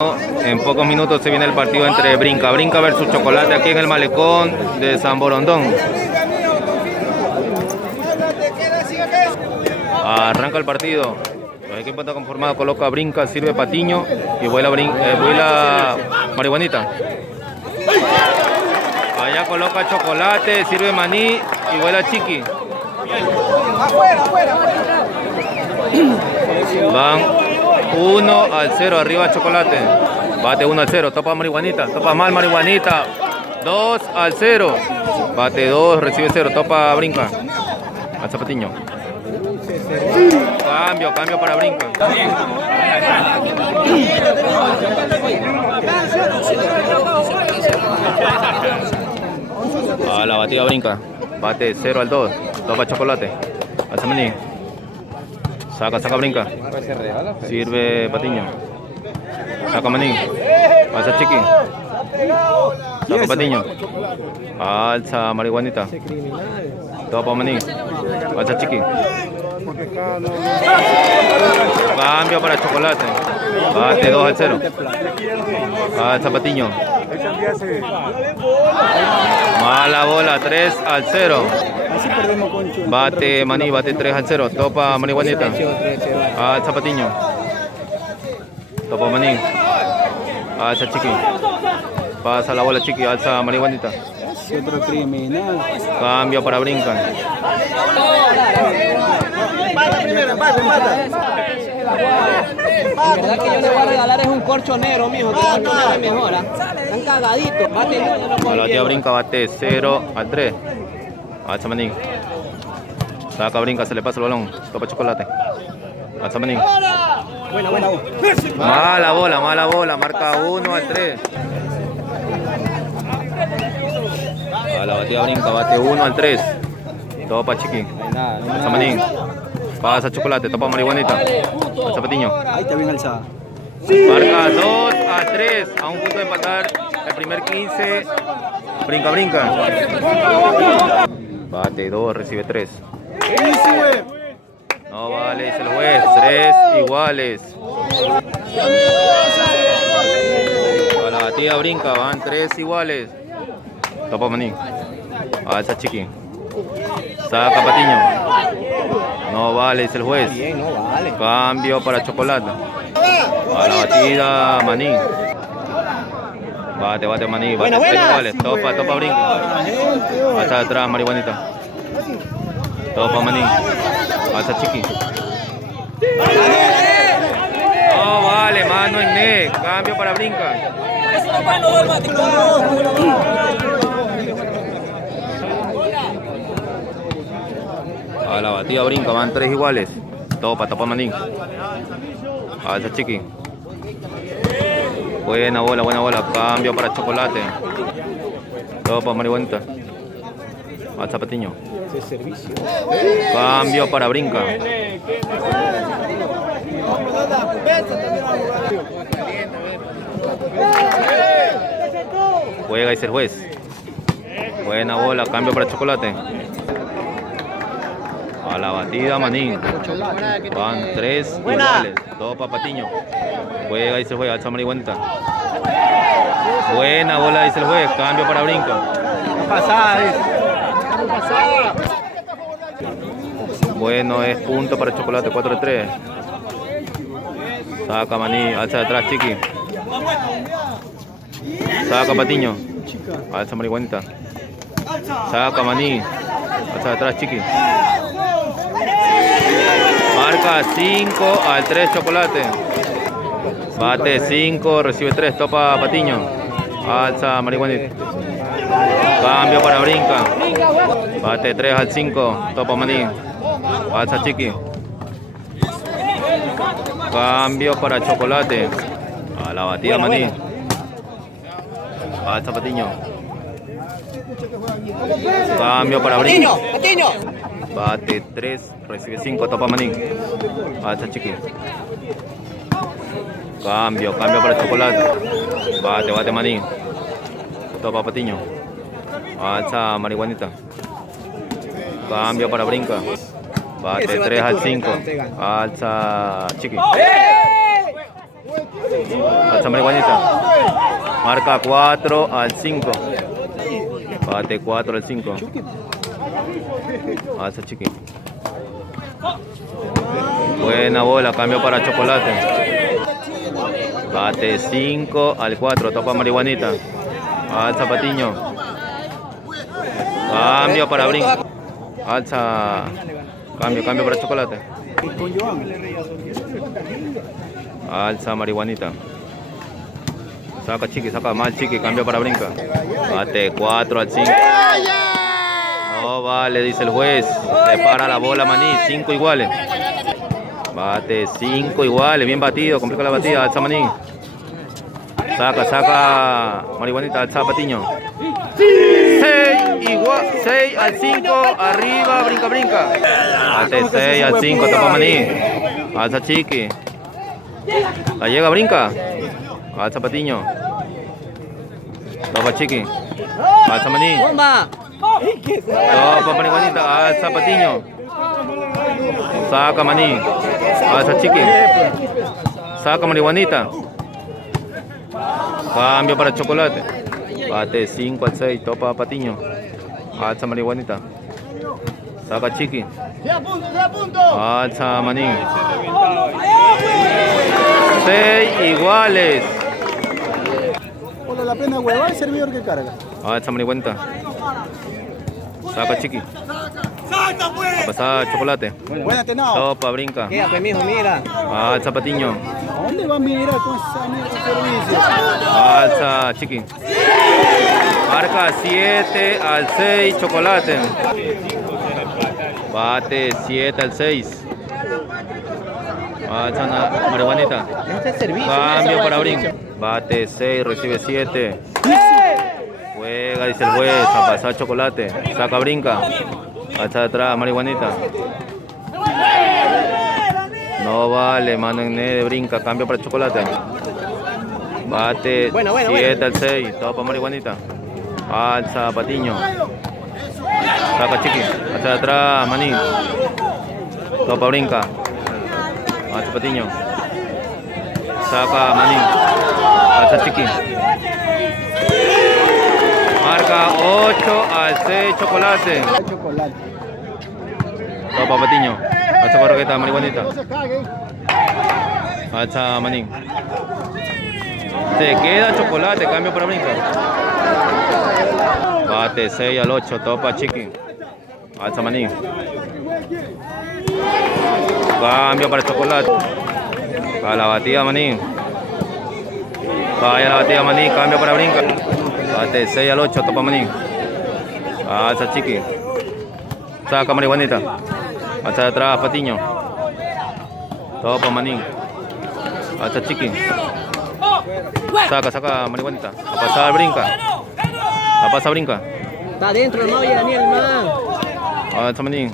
En pocos minutos se viene el partido entre Brinca versus Chocolate aquí en el malecón de San Borondón. Arranca el partido. El equipo está conformado, coloca Brinca, sirve Patiño y vuela Marihuanita. Allá coloca Chocolate, sirve Maní y vuela Chiqui. Van 1-0 arriba Chocolate. Bate 1-0, topa Marihuanita, topa mal Marihuanita. 2-0. Bate 2, recibe 0, topa Brinca. Al Zapatiño. Cambio para Brinca. A la batida Brinca. Bate 0-2. Topa Chocolate. Al Zamaní. Saca Brinca. Sirve Patiño. Saca Maní. Alza Chiqui. Saca Patiño. Alza Marihuanita. Topa Maní. Alza Chiqui. Cambio para Chocolate. Bate 2-0. Alza Patiño. Mala bola, 3-0. Bate Maní, bate 3-0. Topa Marihuanita. Alza Patiño. Topa Maní. Alza Chiqui. Pasa la bola Chiqui, alza Marihuanita. Otro criminal. Cambio para Brinca. La verdad que yo le voy a regalar es un corchonero, mijo. Que el corchonero es mejor. Están cagaditos. Bate no, A la tía Brinca bate 0-3. Alza Maní. Saca Brinca, se le pasa el balón. Topa Chocolate. Alza Maní. Buena. Mala bola. Marca 1-3. A la batida Brinca bate 1-3. Topa Chiqui. Alza Maní. Pasa Chocolate, topa Marihuanita. Alza Patiño. Ahí está bien alzada. Marca 2-3. A un punto de empatar el primer 15. Brinca. Bate 2, recibe 3. No vale, dice el juez. 3 iguales. A la batida Brinca van 3 iguales. Topa Maní. Alza Chiqui. Saca Patiño. No vale, dice el juez. Bien, no vale. Cambio para Chocolate. A la batida Maní. Bate Maní. Bate 3 iguales. Topa Brinca. Hasta atrás Marihuanita. Topa Maní. Alza Chiqui. No vale, mano en net. Cambio para Brinca. A la batida Brinca van 3 iguales. Topa Maní. Alza Chiqui. Buena bola. Cambio para Chocolate. Topa Marihuanita. Alza Patiño. Cambio para Brinca. Juega, dice el juez. Buena bola, cambio para Chocolate. A la batida Maní. Van 3 iguales. Topa Patiño. Juega, dice el juez. Alza Marihuanita. Buena bola, dice el juez. Cambio para Brinca. Bueno, es punto para Chocolate. 4-3. Saca Maní. Alza de atrás Chiqui. Saca Patiño. Alza Marihuanita. Saca Maní. Alza de atrás Chiqui. Marca 5-3 Chocolate. Bate 5, recibe 3, topa Patiño. Alza Marihuanita. Cambio para Brinca. Bate 3-5, topa Maní. Alza Chiqui. Cambio para Chocolate. A la batida Maní. Alza Patiño. Cambio para Brinca. Bate 3, recibe 5, topa Maní. Alza Chiqui. Cambio para Chocolate. Bate Maní. Topa Patiño. Alza Marihuanita. Cambio para Brinca. Bate 3-5. Alza Chiqui. Alza marihuanita. Marca 4 al 5. Bate 4 al 5. Alza chiqui. Buena bola, cambio para chocolate. Bate 5 al 4, topa marihuanita. Alza Patiño. Cambio para brinco. Alza. Cambio para chocolate. Alza marihuanita. Saca chiqui, saca mal chiqui, cambio para brinca. Bate 4 al 5. No vale, dice el juez. Le para la bola Maní, 5 iguales. Bate 5 iguales, bien batido, complica la batida, alza Maní. Saca marihuanita, alza Patiño. 6 al 5, arriba, brinca. Bate 6 al 5, tapa Maní. Alza chiqui. La llega, brinca. Alza Patiño. Topa chiqui. Alza Maní. ¡Bomba! Topa marihuanita, alza Patiño. Saca Maní. Alza chiqui. Saca marihuanita. Cambio para chocolate. Bate 5 al 6, topa Patiño. Alza marihuanita. Saca chiqui. Alza Maní. 6 iguales. Por la pena hueva, el servidor que carga. Alza marihuanita. Saca chiqui. Pasa chocolate. Buena, Tenao. Topa, brinca. Quédate, mijo, mira. Alza Patiño. ¿A dónde va a mirar con esa mierda de servicio? Alza chiqui. Marca 7 al 6, chocolate. Bate 7 al 6. Alza marihuanita. Este es servicio. Cambio para brinco. Bate 6, recibe 7. Juega, dice el juez, a pasar chocolate. Saca, brinca. Alza de atrás, marihuanita. No vale, mano en nede, brinca. Cambio para chocolate. Bate 7 al 6. Topa marihuanita. Alza Patiño. Saca chiqui. Alza de atrás, Maní. Topa, brinca. Alza Patiño. Saca Maní. Alza chiqui. Marca 8 al 6, chocolate. Topa Patiño. Alza corroqueta, marihuanita. Alza Maní. Se queda chocolate, cambio para brinca. Bate 6 al 8, topa chiqui. Alza Maní. Cambio para chocolate. A la batida Maní. Vaya la batida Maní, cambio para brinca. Bate 6 al 8, topa Maní. Alza chiqui. Saca marihuanita. Alza de atrás Patiño. Topa Maní. Alza chiqui. Saca marihuanita. A pasar brinca. A pasar brinca. Está adentro, no oye Daniel, man. Alza Maní.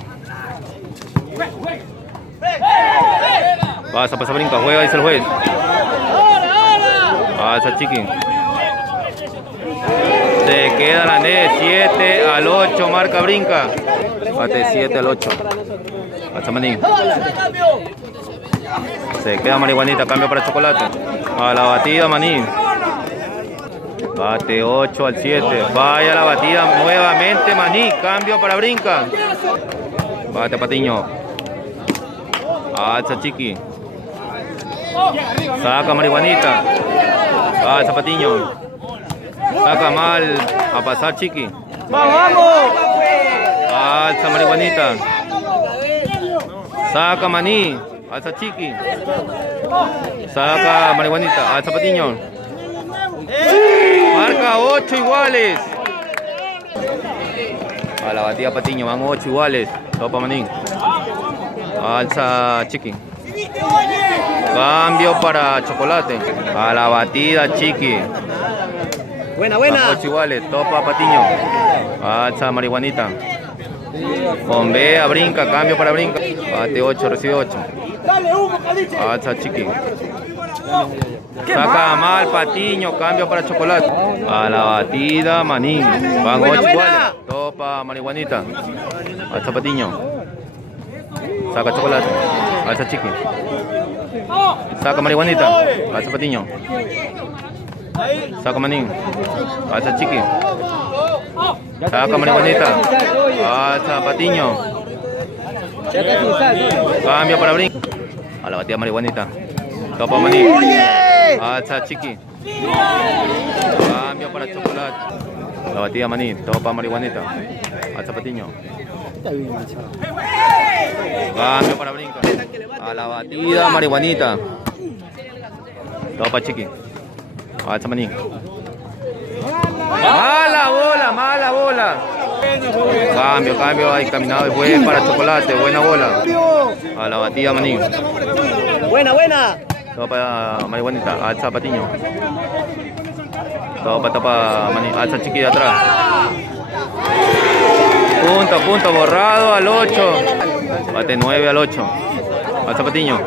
Pasa, brinca. Juega, dice el juez. Alza chiqui. Se queda la net, 7 al 8, marca brinca. Bate 7 al 8. Alza Maní. Se queda marihuanita, cambio para chocolate. A la batida Maní. Bate 8 al 7. Vaya la batida nuevamente Maní. Cambio para brinca. Bate Patiño. Alza chiqui. Saca marihuanita. Alza Patiño. Saca mal. A pasar chiqui. ¡Vamos! Alza marihuanita. Saca Maní. Alza chiqui. Saca marihuanita. Alza Patiño. Marca 8 iguales. A la batida Patiño van 8 iguales. Topa Maní. Alza chiqui. Cambio para chocolate. A la batida chiqui. Buena. Van 8 iguales. Topa Patiño. Alza marihuanita. Con B a brinca. Cambio para brinca. Bate 8, recibe 8. Alza chiqui. Saca mal Patiño, cambio para chocolate. A la batida Maní. Van 8 iguales. Topa marihuanita. Alza Patiño. Saca chocolate. Alza chiqui. Saca marihuanita. Alza Patiño. Saca manín. Alza Chiqui. Saca marihuanita. Alza Patiño. Cambio para brinco. A la batida marihuanita. Topa maní. Alza Chiqui. Cambio para chocolate. La batida maní. Topa marihuanita. Alza Patiño. Cambio para brinca. A la batida marihuanita. Topa Chiqui. Alza maní. Mala bola. Cambio, ahí caminado después para chocolate, buena bola. A la batida maní. Buena. Topa marihuanita, alza Patiño. Topa maní, alza Chiqui de atrás. Punto, borrado al 8. Bate 9 al 8. Alza Patiño.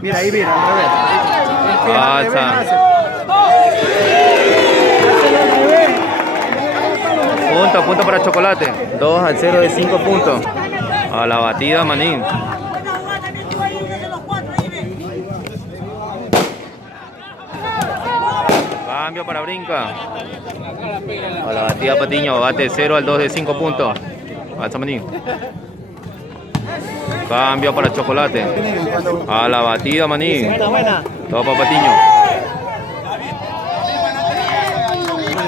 Mira, ahí mira, a ver. Alza. Punto para chocolate. 2 al 0 de 5 puntos. A la batida maní. Cambio para brinca. A la batida Patiño. Bate 0 al 2 de 5 puntos. Alza maní. Cambio para chocolate. A la batida maní. Buena. Topa Patiño.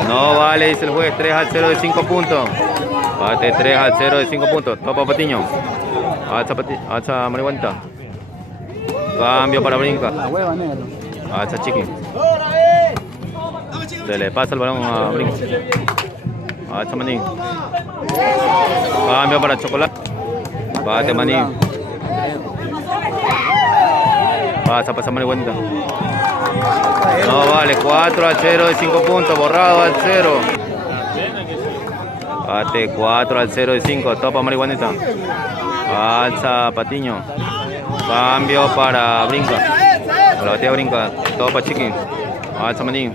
No vale, dice el juez. 3 al 0 de 5 puntos. Bate 3 al 0 de 5 puntos. Topa Patiño. Alza marihuanita. Cambio para brinca. La hueva negro. Alza Chiqui. Se le pasa el balón a brinca. Alza maní. Cambio para chocolate. Bate maní. Pasa marihuanita. No vale, 4 al 0 de 5 puntos, borrado al 0. Bate 4 al 0 de 5, topa marihuanita. Alza Patiño. Cambio para brinca. A la batida brinca, topa Chiqui. Alza maní.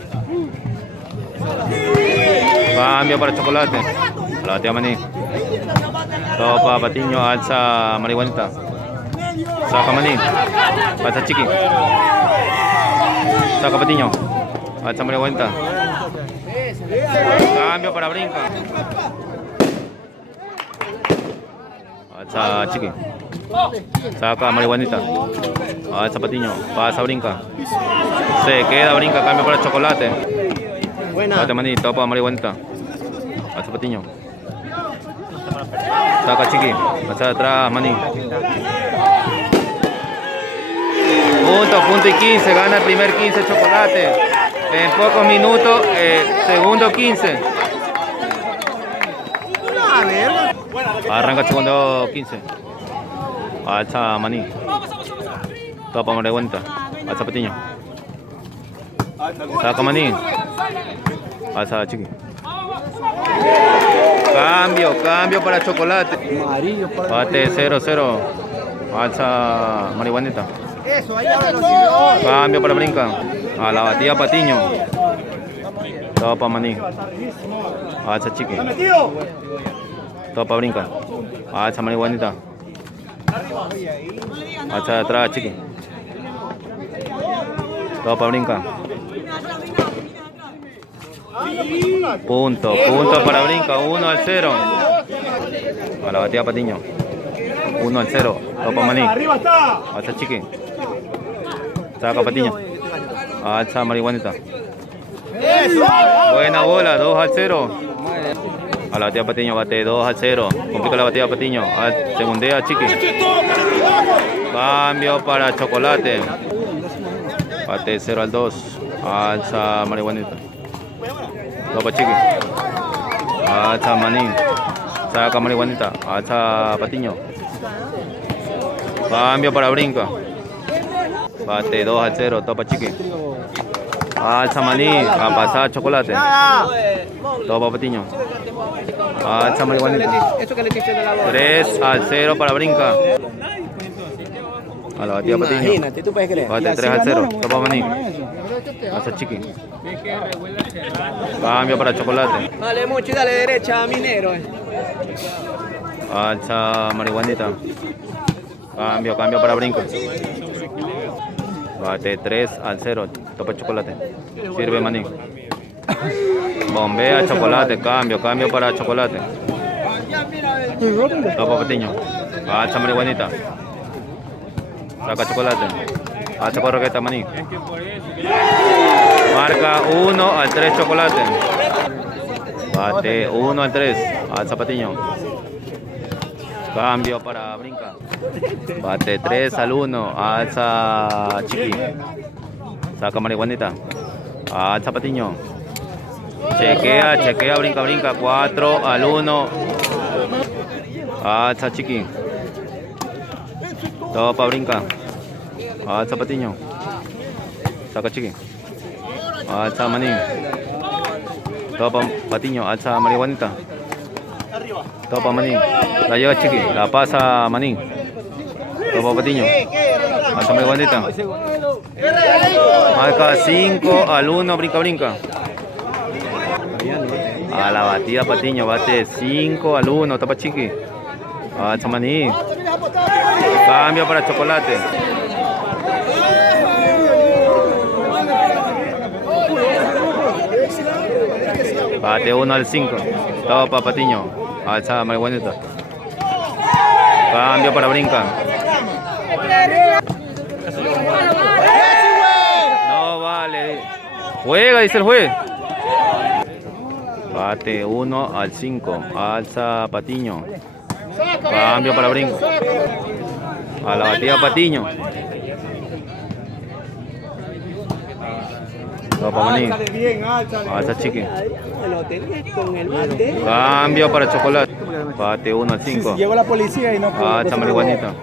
Cambio para chocolate. A la batida maní. Topa Patiño, alza marihuanita. Saca maní. Alza Chiqui. Saca Patiño. Alza marihuanita. Cambio para brinca. Alza Chiqui. Saca marihuanita. Alza Patiño. Pasa brinca. Se queda brinca. Cambio para chocolate. Bate maní. Topa marihuanita. Alza Patiño. Saca Chiqui. Alza atrás maní. Punto y 15, gana el primer 15 chocolate. En pocos minutos, segundo 15. Arranca el segundo 15. Alza maní. Topa marihuanita. Alza Patiño. Saca maní. Alza Chiqui. Cambio para chocolate. Bate 0-0. Alza marihuanita. Cambio para brinca. A la batida Patiño. Topa maní. Alza Chiqui. Topa brinca. Alza marihuanita. Alza atrás Chiqui. Topa brinca. Punto para brinca. 1 al 0. A la batida Patiño. 1 al 0. Topa maní. Alza Chiqui. Saca Patiño. Alza marihuanita. Buena bola, 2 al 0. A la batida Patiño, bate 2 al 0. Complica la batida Patiño. Segundea Chiqui. Cambio para chocolate. Bate 0 al 2. Alza marihuanita. Topa Chiqui. Alza maní. Saca marihuanita. Alza Patiño. Cambio para brinca. Bate 2 al 0, topa Chiqui. Alza maní, a pasar chocolate. Topa Patiño. Alza marihuanita. 3 al 0 para brinca. A la batida Patiño. Imagínate, ¿tú puedes creer? Bate 3 al 0, topa maní. Alza Chiqui. Cambio para chocolate. Vale mucho y dale derecha a minero. Alza marihuanita. Cambio para brinca. Bate 3-0. Topa chocolate. Sirve maní. Bombea chocolate. Cambio para chocolate. Topa patiño. Alza marihuanita. Saca chocolate. Alza corroqueta maní. Marca 1-3 chocolate. Bate 1-3. Alza patiño. Cambio para brinca. Bate 3-1. Alza chiqui. Saca marihuanita. Alza patiño. Chequea, brinca. 4-1. Alza chiqui. Topa brinca. Alza patiño. Saca chiqui. Alza maní. Topa patiño. Alza marihuanita. Topa maní. La lleva chiqui. La pasa maní. Topa patiño. Alza marihuanita. Marca 5-1. Brinca. A la batida patiño. Bate 5-1. Topa chiqui. Alza maní. Cambio para chocolate. Bate 1-5. Topa patiño. Alza marihuanita. Cambio para brinca. No vale. Juega, dice el juez. Bate 1-5. Alza patiño. Cambio para brinco. A la batida patiño. Topa maní. Alza chiqui. Cambio para chocolate. Bate 1-5. Llegó la policía y no pudo. Alza marihuanita.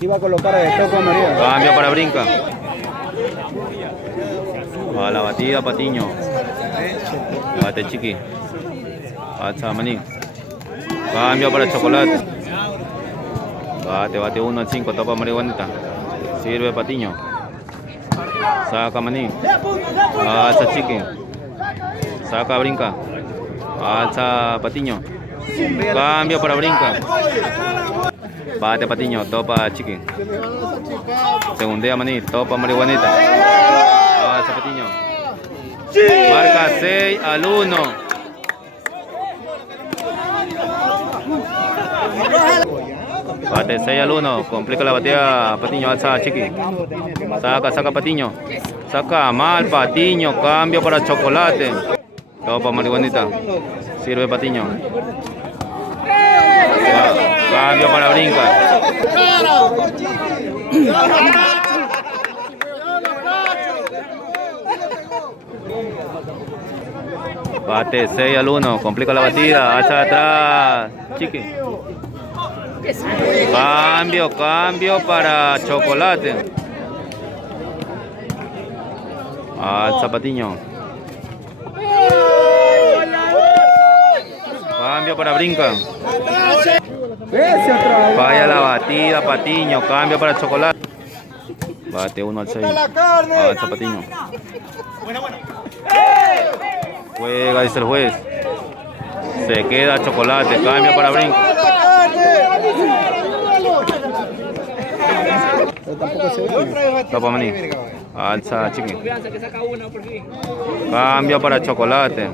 Iba a colocar a esto con María. Cambio para brinca. A la batida patiño. Bate chiqui. Alza maní. Cambio para chocolate. Bate 1-5. Topa marihuanita. Sirve patiño. Saca maní. Alza chiqui. Saca brinca. Alza patiño. Cambio para brinca. Bate patiño. Topa chiqui. Segundea maní. Topa marihuanita. Alza patiño. Marca 6-1. Bate 6-1. Complica la batida patiño. Alza chiqui. Saca patiño. Saca mal patiño. Cambio para chocolate. Topa marihuanita. Sirve patiño. Cambio para brinca. Bate 6-1. Complica la batida. Alza atrás. Chiqui. Cambio para chocolate. Alza patiño. Cambio para brinca. Vaya la batida patiño. Cambio para chocolate. Bate 1-6. Alza patiño. Juega, dice el juez. Se queda chocolate. Cambio para brinca. Topa maní. Alza chiqui. Cambio para chocolate.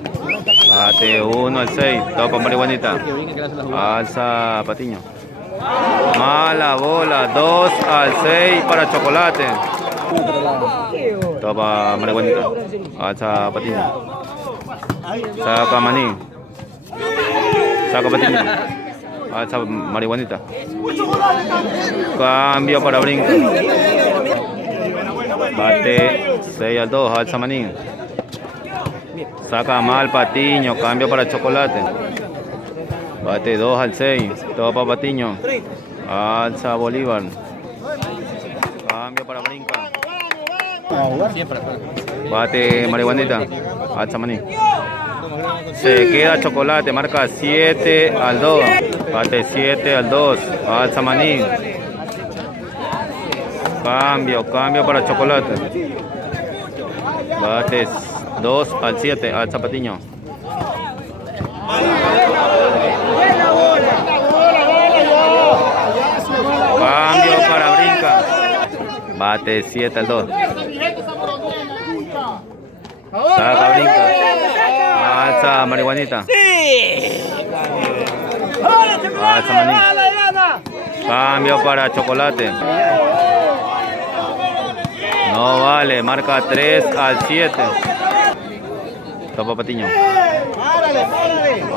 Bate 1-6. Topa marihuanita. Alza patiño. Mala bola. 2-6 para chocolate. Topa marihuanita. Alza patiño. Saca maní. Saca patiño. Alza marihuanita. Cambio para brinco. Bate 6-2. Alza maní. Saca mal patiño. Cambio para chocolate. Bate 2-6. Topa patiño. Alza Bolívar. Cambio para brinca. Bate marihuanita. Alza maní. Se queda chocolate. Marca 7-2. Bate 7-2. Alza maní. Cambio para chocolate. Bate 2-7. Alza patiño. Cambio para brinca. Bate 7 al 2. Saca, brinca. Alza, marihuanita. Alza, maní. Cambio para chocolate. No vale, marca 3 al 7. Topa Patiño.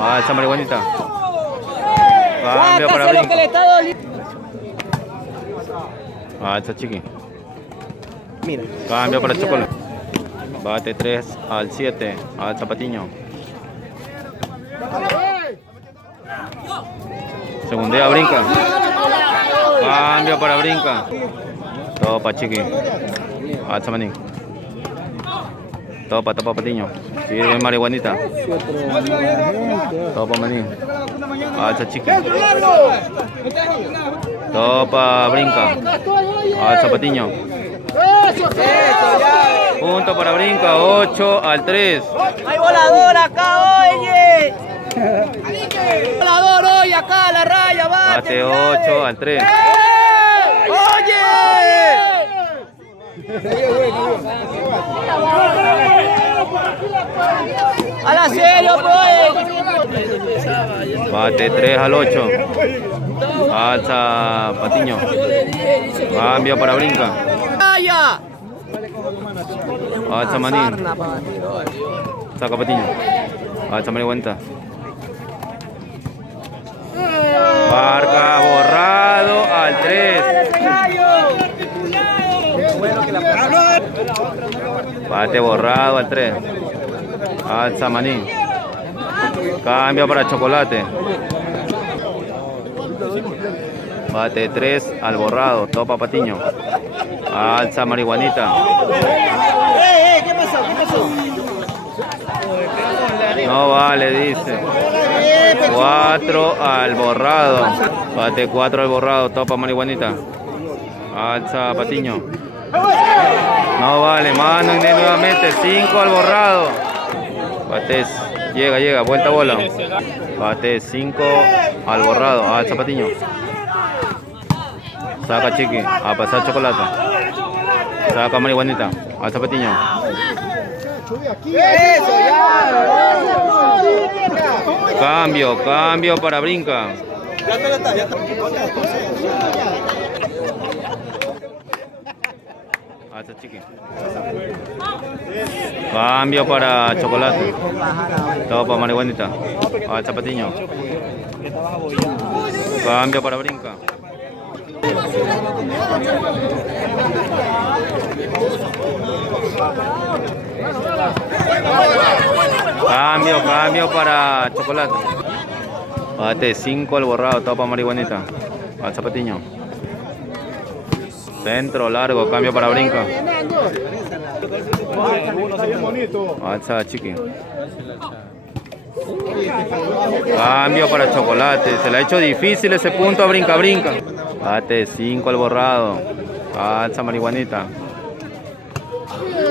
Alza, marihuanita. Cambio para brinca. Alza, chiqui. Mira. Cambio para chocolate. Bate 3 al 7. Alza, Patiño. Segundea, brinca. Cambio para brinca. Topa, chiqui. Alza, maní. Topa Patiño. Sirve marihuanita. Topa, maní. Alza, chiqui. Topa, brinca. Alza, Patiño. Punto para brinca, 8 al 3. ¡Hay volador acá, oye! ¡Volador hoy acá, la raya, va! Bate 8 al 3. ¡Oye! ¡A la serio, pues! Bate 3 al 8. Alza, Patiño. Cambio para brinca. ¡Raya! Alza, maní. Saca, Patiño. Alza, marihuanita. Marca borrado al 3. Bate borrado al 3. Alza, maní. Cambio para chocolate. Bate 3 al borrado. Topa Patiño. Alza, marihuanita. ¿Qué pasó? ¿Qué pasó? No vale, dice. 4 al borrado. Bate 4 al borrado. Topa, marihuanita. Alza, Patiño. No vale, mano nuevamente. 5 al borrado. Bate, llega, vuelta bola. Bate 5 al borrado. Alza, Patiño. Saca, chiqui. A pasar chocolate. Saca, marihuanita. Alza, Patiño. Cambio para brinca. Ya está. Alza, chiqui. Cambio para chocolate. Topa, marihuanita. Alza, Patiño. Cambio para brinca. Cambio para chocolate. Bate 5 al borrado, topa, marihuanita. Alza, Patiño. Centro, largo, cambio para brinca. Alza, chiqui. Cambio para chocolate. Se le ha hecho difícil ese punto a brinca. Bate 5 al borrado. Alza, marihuanita.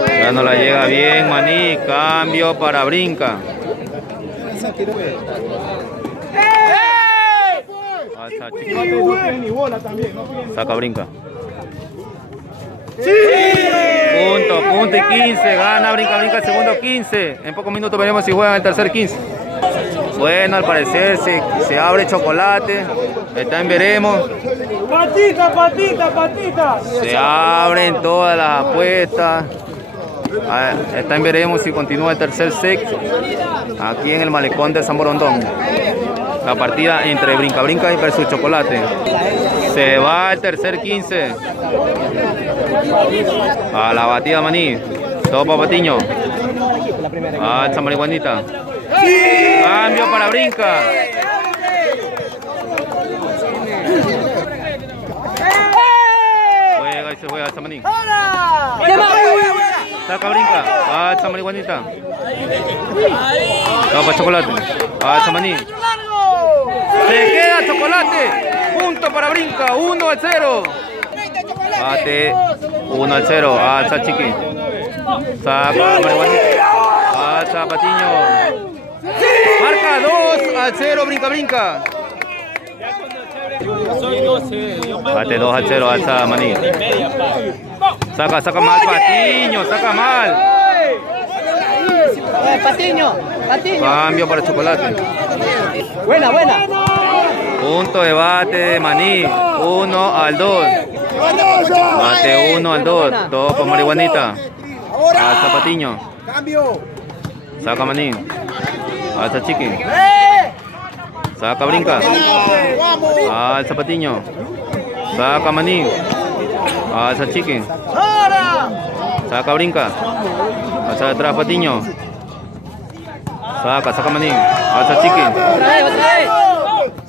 Ya no la llega bien, maní. Cambio para brinca. Alza, chiqui. Saca, brinca. Punto y 15. Gana, brinca, segundo 15. En pocos minutos veremos si juegan el tercer 15. Bueno, al parecer se abre chocolate. Está en veremos. Patita. Se abren todas las apuestas. Está en veremos si continúa el tercer set aquí en el malecón de San Borondón. La partida entre brinca y versus chocolate. Se va el tercer 15. A la batida, maní. Topa, Patiño. Alza, marihuanita. Cambio para brinca. Juega y se juega, alza, maní. Saca, brinca. Alza, marihuanita. Topa, chocolate. Alza, maní. Se queda chocolate. Punto para brinca. 1 al 0. Bate 1 al 0. Alza, chiqui. Saca, marihuanita. Alza, Patiño. Marca 2 al 0. Brinca. Bate 2 al 0, alza Maní. Saca mal Patiño, saca mal. Patiño. Cambio para Chocolate. Buena. Punto de bate de Maní. 1 al 2. Bate 1 al 2. Topa Marihuanita. Alza Patiño. Saca Maní. Alza Chiqui. Saca Brinca. Alza Patiño. Saca Maní. Alza Chiqui. Saca Brinca. Alza atrás Patiño. Saca Maní. Alza Chiqui.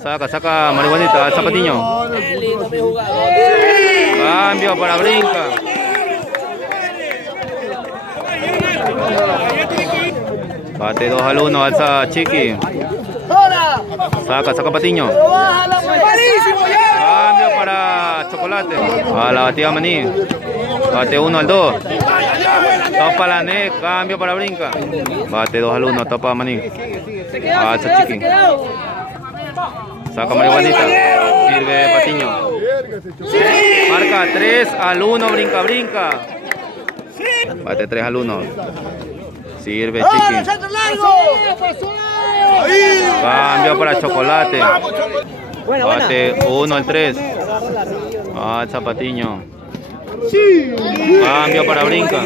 Saca Marihuanita. Alza Patiño. Cambio para Brinca. Bate 2 al 1. Alza Chiqui. Saca Patiño. Cambio para Chocolate. A la batida Maní. Bate 1 al 2. Topa la NEC. Cambio para Brinca. Bate 2 al 1. Topa Maní. Alza Chiqui. Saca Marihuanita. Sirve Patiño. Marca 3 al 1. Brinca. Bate 3 al 1. Sirve Chiqui. Cambio para Chocolate. Bate 1 al 3. Alza Patiño. Cambio para Brinca.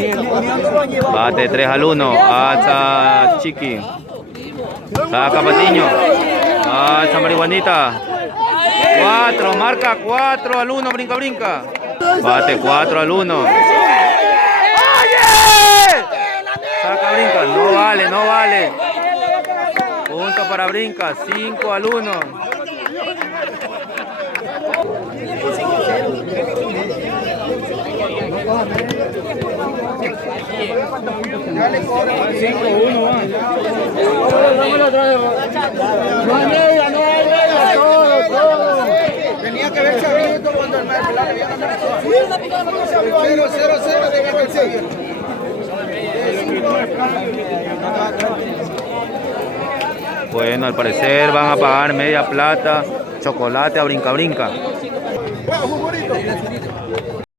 Bate 3 al 1. Alza Chiqui. Saca Patiño. Alza Marihuanita. 4. Marca 4 al 1. Brinca. Bate 4 al 1. Saca Brinca. No vale. Punto para Brinca. 5 al 1. Tenía que haberse abierto cuando el maestro le había ganado. 0-0 de Gabriel. Bueno, al parecer van a pagar media plata Chocolate a Brinca.